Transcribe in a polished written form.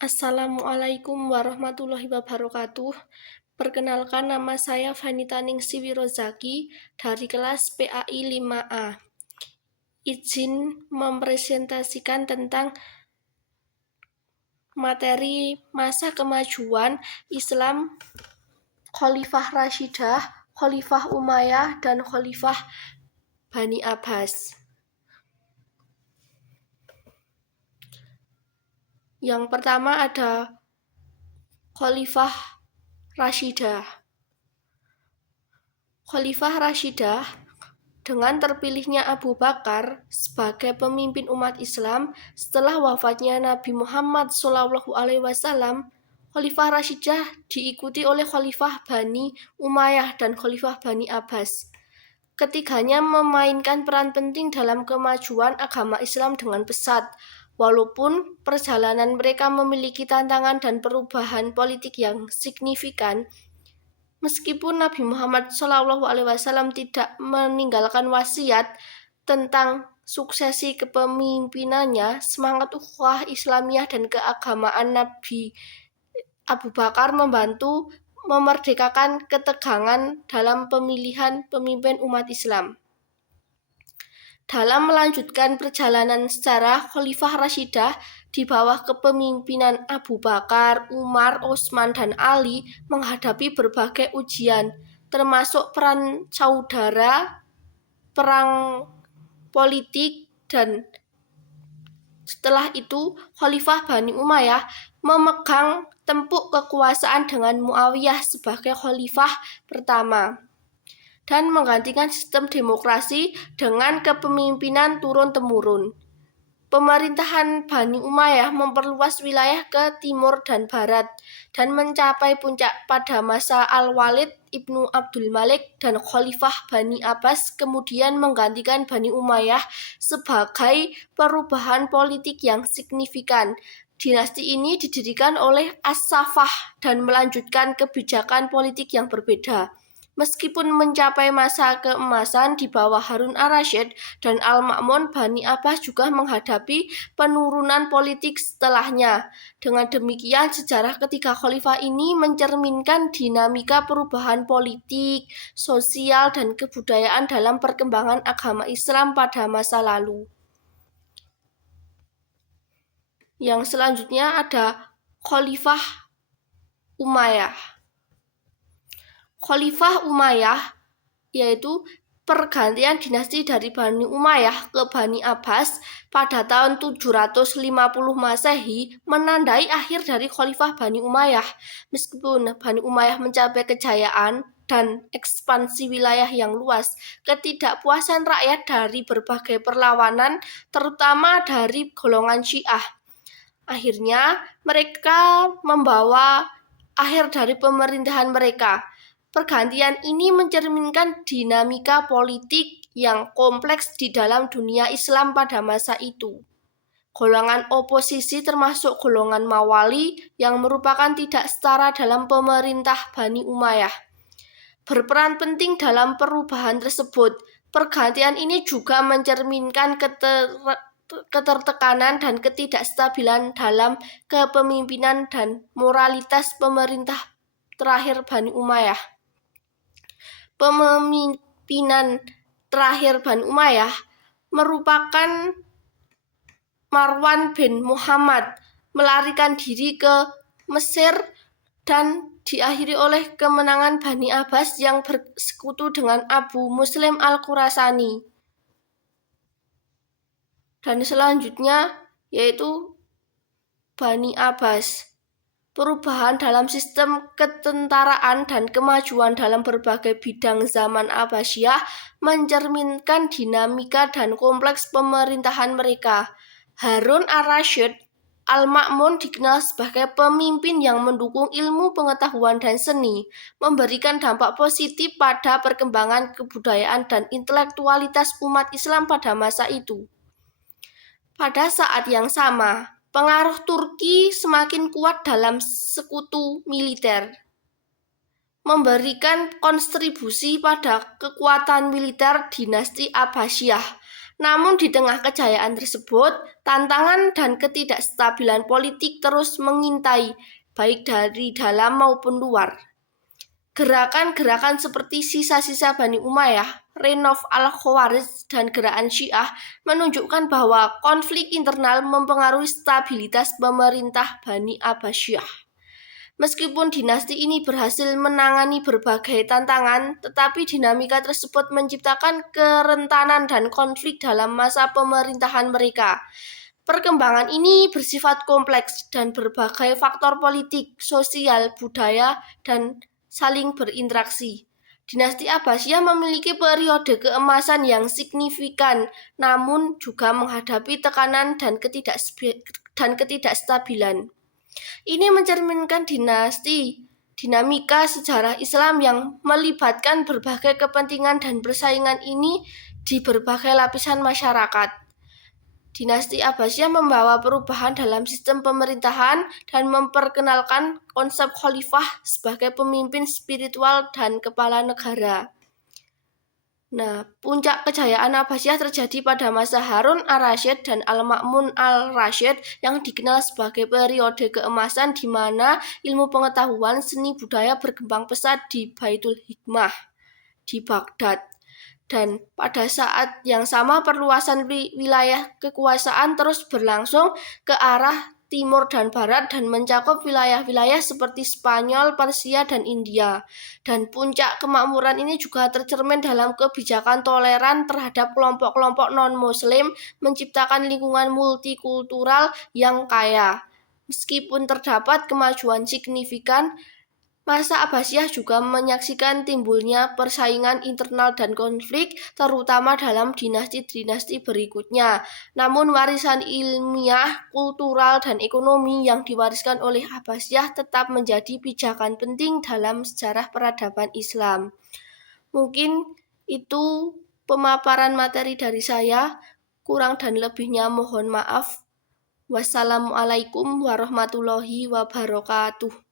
Assalamualaikum warahmatullahi wabarakatuh. Perkenalkan, nama saya Vanita Ningsih Wirozaki dari kelas PAI 5A. Izin mempresentasikan tentang materi masa kemajuan Islam, Khalifah Rashidah, Khalifah Umayyah, dan Khalifah Bani Abbas. Yang pertama ada Khalifah Rashidah. Khalifah Rashidah dengan terpilihnya Abu Bakar sebagai pemimpin umat Islam setelah wafatnya Nabi Muhammad SAW, Khalifah Rashidah diikuti oleh Khalifah Bani Umayyah dan Khalifah Bani Abbas. Ketiganya memainkan peran penting dalam kemajuan agama Islam dengan pesat, walaupun perjalanan mereka memiliki tantangan dan perubahan politik yang signifikan. Meskipun Nabi Muhammad SAW tidak meninggalkan wasiat tentang suksesi kepemimpinannya, semangat ukhuwah Islamiyah dan keagamaan Nabi Abu Bakar membantu memerdekakan ketegangan dalam pemilihan pemimpin umat Islam. Dalam melanjutkan perjalanan sejarah, Khalifah Rashidah di bawah kepemimpinan Abu Bakar, Umar, Utsman, dan Ali menghadapi berbagai ujian, termasuk perang saudara, perang politik, dan setelah itu Khalifah Bani Umayyah memegang tampuk kekuasaan dengan Muawiyah sebagai khalifah pertama dan menggantikan sistem demokrasi dengan kepemimpinan turun-temurun. Pemerintahan Bani Umayyah memperluas wilayah ke timur dan barat dan mencapai puncak pada masa Al-Walid ibnu Abdul Malik, dan Khalifah Bani Abbas kemudian menggantikan Bani Umayyah sebagai perubahan politik yang signifikan. Dinasti ini didirikan oleh As-Saffah dan melanjutkan kebijakan politik yang berbeda. Meskipun mencapai masa keemasan di bawah Harun ar-Rasyid dan Al-Ma'mun, Bani Abbas juga menghadapi penurunan politik setelahnya. Dengan demikian, sejarah ketiga khalifah ini mencerminkan dinamika perubahan politik, sosial, dan kebudayaan dalam perkembangan agama Islam pada masa lalu. Yang selanjutnya ada Khalifah Umayyah. Khalifah Umayyah yaitu pergantian dinasti dari Bani Umayyah ke Bani Abbas pada tahun 750 Masehi menandai akhir dari Khalifah Bani Umayyah. Meskipun Bani Umayyah mencapai kejayaan dan ekspansi wilayah yang luas, ketidakpuasan rakyat dari berbagai perlawanan, terutama dari golongan Syiah, akhirnya mereka membawa akhir dari pemerintahan mereka. Pergantian ini mencerminkan dinamika politik yang kompleks di dalam dunia Islam pada masa itu. Golongan oposisi termasuk golongan Mawali yang merupakan tidak setara dalam pemerintah Bani Umayyah, berperan penting dalam perubahan tersebut. Pergantian ini juga mencerminkan ketertekanan dan ketidakstabilan dalam kepemimpinan dan moralitas pemerintah terakhir Bani Umayyah. Pemimpinan terakhir Bani Umayyah merupakan Marwan bin Muhammad melarikan diri ke Mesir dan diakhiri oleh kemenangan Bani Abbas yang bersekutu dengan Abu Muslim Al-Khurasani. Dan selanjutnya yaitu Bani Abbas. Perubahan dalam sistem ketentaraan dan kemajuan dalam berbagai bidang zaman Abbasiyah mencerminkan dinamika dan kompleks pemerintahan mereka. Harun ar-Rasyid Al-Ma'mun dikenal sebagai pemimpin yang mendukung ilmu, pengetahuan, dan seni, memberikan dampak positif pada perkembangan kebudayaan dan intelektualitas umat Islam pada masa itu. Pada saat yang sama, pengaruh Turki semakin kuat dalam sekutu militer, memberikan kontribusi pada kekuatan militer dinasti Abbasiyah. Namun di tengah kejayaan tersebut, tantangan dan ketidakstabilan politik terus mengintai, baik dari dalam maupun luar. Gerakan-gerakan seperti sisa-sisa Bani Umayyah, Reign of Al-Khawarij, dan gerakan Syiah menunjukkan bahwa konflik internal mempengaruhi stabilitas pemerintah Bani Abbasiyah. Meskipun dinasti ini berhasil menangani berbagai tantangan, tetapi dinamika tersebut menciptakan kerentanan dan konflik dalam masa pemerintahan mereka. Perkembangan ini bersifat kompleks dan berbagai faktor politik, sosial, budaya, dan saling berinteraksi. Dinasti Abbasiyah memiliki periode keemasan yang signifikan, namun juga menghadapi tekanan dan ketidakstabilan. Ini mencerminkan dinamika sejarah Islam yang melibatkan berbagai kepentingan dan persaingan ini di berbagai lapisan masyarakat. Dinasti Abbasiyah membawa perubahan dalam sistem pemerintahan dan memperkenalkan konsep khalifah sebagai pemimpin spiritual dan kepala negara. Nah, puncak kejayaan Abbasiyah terjadi pada masa Harun al-Rasyid dan Al-Ma'mun al-Rasyid yang dikenal sebagai periode keemasan di mana ilmu pengetahuan seni budaya berkembang pesat di Baitul Hikmah di Baghdad. Dan pada saat yang sama perluasan wilayah kekuasaan terus berlangsung ke arah timur dan barat dan mencakup wilayah-wilayah seperti Spanyol, Persia, dan India. Dan puncak kemakmuran ini juga tercermin dalam kebijakan toleran terhadap kelompok-kelompok non-Muslim, menciptakan lingkungan multikultural yang kaya. Meskipun terdapat kemajuan signifikan, masa Abbasiyah juga menyaksikan timbulnya persaingan internal dan konflik, terutama dalam dinasti-dinasti berikutnya. Namun warisan ilmiah, kultural, dan ekonomi yang diwariskan oleh Abbasiyah tetap menjadi pijakan penting dalam sejarah peradaban Islam. Mungkin itu pemaparan materi dari saya. Kurang dan lebihnya mohon maaf. Wassalamualaikum warahmatullahi wabarakatuh.